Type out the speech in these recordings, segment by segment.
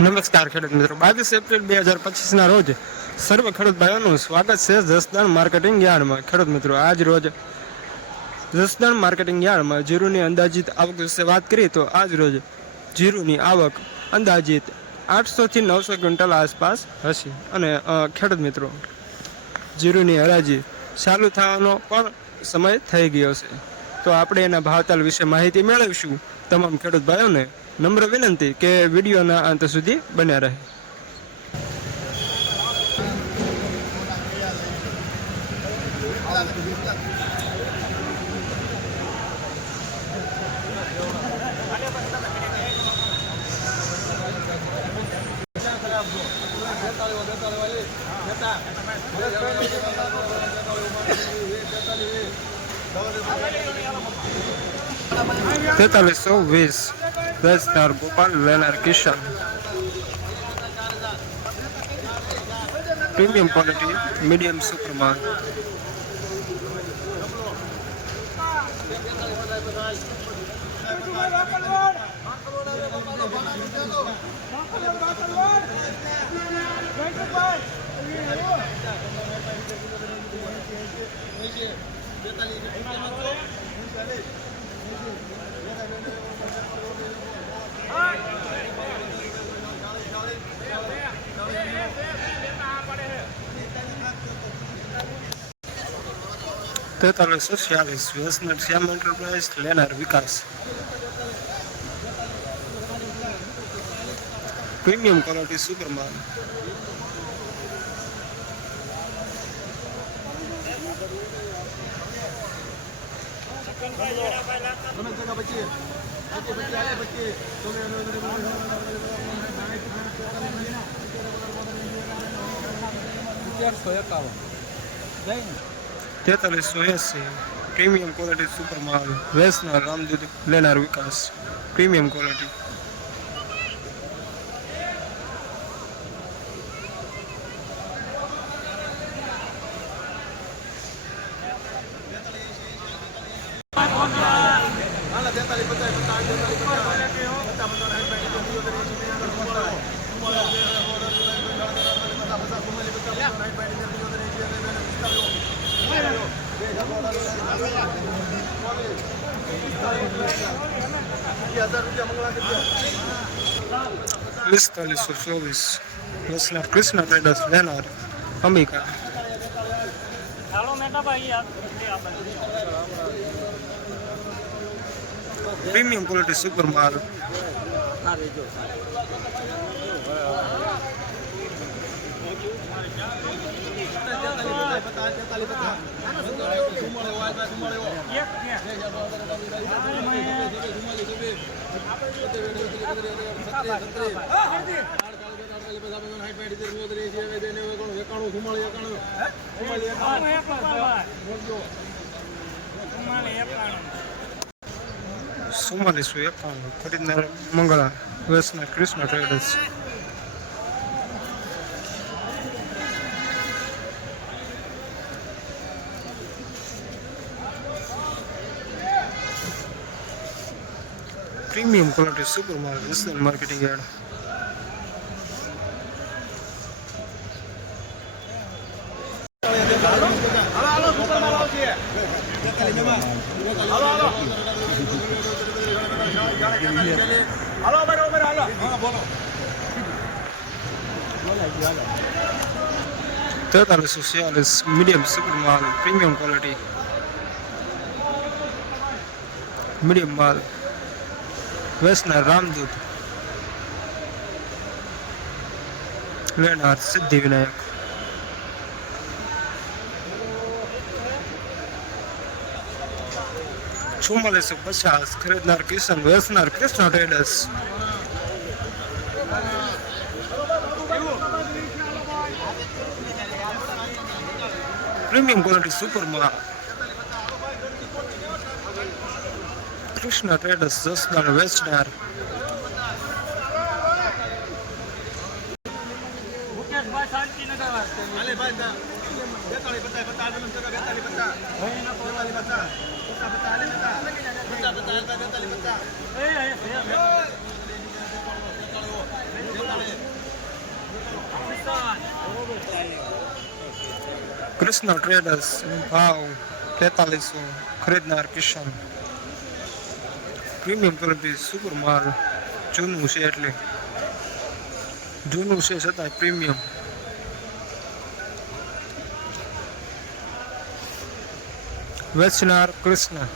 નમસ્કાર ખેડૂત મિત્રો, 22 એપ્રિલ 2025 રોજ સર્વ ખેડૂત ભાઈઓનું સ્વાગત છે જસદણ માર્કેટિંગ યાર્ડમાં। ખેડૂત મિત્રો, આજ રોજ જસદણ માર્કેટિંગ યાર્ડમાં જીરુની અંદાજિત આવક વિશે વાત કરીએ તો આજ રોજ જીરુની આવક અંદાજિત 800 થી 900 ક્વિન્ટલ આસપાસ હશે। અને ખેડૂત મિત્રો, જીરુની હરાજી ચાલુ થવાનો પણ સમય થઈ ગયો છે, તો આપણે એના ભાવતાલ વિશે માહિતી મેળવીશું। તમામ ખેડૂત ભાઈઓને નમ્ર વિનંતી કે વિડીયોના અંત સુધી બન્યા રહે। તેતાલીસો 20 દસનાર ગોપાલ વેનાર કિશન પ્રીમિયમ ક્વોલિટી મીડિયમ સુપરમાન। તેતાલીસો 46 વેસનર શ્યામ એન્ટરપ્રાઇઝ લેનાર વિકાસ પ્રીમિયમ ક્વોલિટી સુપરમાન। તેતાલીસો 80 પ્રીમિયમ ક્વોલિટી સુપરમાલ વેસનર રામદૂત લેનાર વિકાસ પ્રીમિયમ ક્વોલિટી। પિસ્તાલીસો 24 કૃષ્ણ ટ્રેડર્સ લેનાર અંબિકા પ્રીમિયમ ક્વોલિટી સુપરમાલ। ચુમ્માલીસો 51 ખરીદનાર મંગળા વેસનર કૃષ્ણ ટ્રેડર્સ। પ્રીમિયમ ક્વોલિટી સુપરમાલ જસદણ માર્કેટિંગ યાર્ડ। તેતાલીસો 46 મીડિયમ સુપરમાલ પ્રીમિયમ ક્વોલિટી મીડિયમ માલ વેસનર રામદૂત લેનાર સિદ્ધિ વિનાયક। ચુમ્માલીસો 50 ખરીદનાર કિશન વેસનર કૃષ્ણ ટ્રેડર્સ। પ્રીમિયમ ક્વોલિટી સુપરમાં કૃષ્ણ ટ્રેડર્સ જસદણ વેચનાર। કૃષ્ણ ટ્રેડર્સ ભાવ 4300, ખરીદનાર કિશન. પ્રીમિયમ ક્વોલિટી સુપર માલ, જૂનું છે એટલે જૂનું છે છતાંય પ્રીમિયમ. વેચનાર કૃષ્ણ.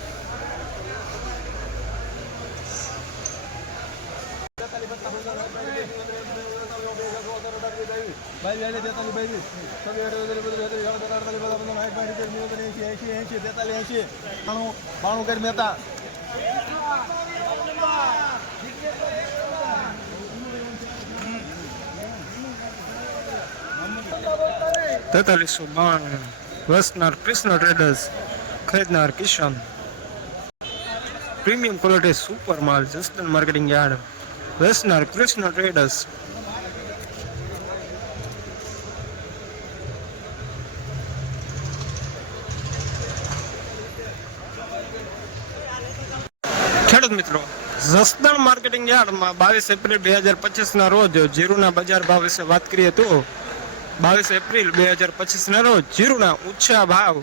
તેતાલીસો 92, વેચનાર કૃષ્ણ ટ્રેડર્સ, ખરીદનાર કિશન. પ્રીમિયમ ક્વોલિટી સુપર માલ, જસદણ માર્કેટિંગ યાર્ડ, વેચનાર કૃષ્ણ ટ્રેડર્સ. ખેડૂત મિત્રો, જસદણ માર્કેટિંગ યાર્ડમાં 22 એપ્રિલ 2025 ના રોજ જીરુના બજાર ભાવ વિશે વાત કરીએ તો 22 એપ્રિલ 2025 ના રોજ જીરુના ઊંચા ભાવ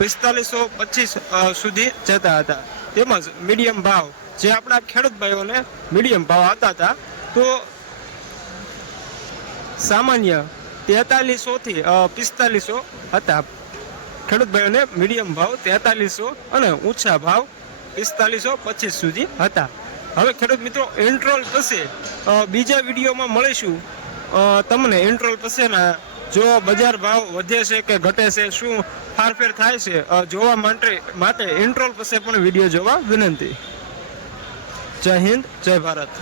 4525 સુધી જતા હતા, તેમજ મીડિયમ ભાવ જે આપણા ખેડૂત ભાઈઓને મીડિયમ ભાવ આવતા હતા તો સામાન્ય 4300 થી 4500 હતા. ખેડૂત ભાઈઓને મીડિયમ ભાવ 4300 અને ઊંચા ભાવ 4525 સુધી હતા. હવે ખેડૂત મિત્રો, ઇન્ટ્રોલ પછી બીજા વિડીયોમાં મળીશું. તમને ઇન્ટ્રોલ પછીના જો બજાર ભાવ વધે છે કે ઘટે છે, શું ફારફેર થાય છે, જોવા માટે ઇન્ટ્રોલ પછી પણ વિડીયો જોવા વિનંતી. જય હિન્દ, જય ભારત.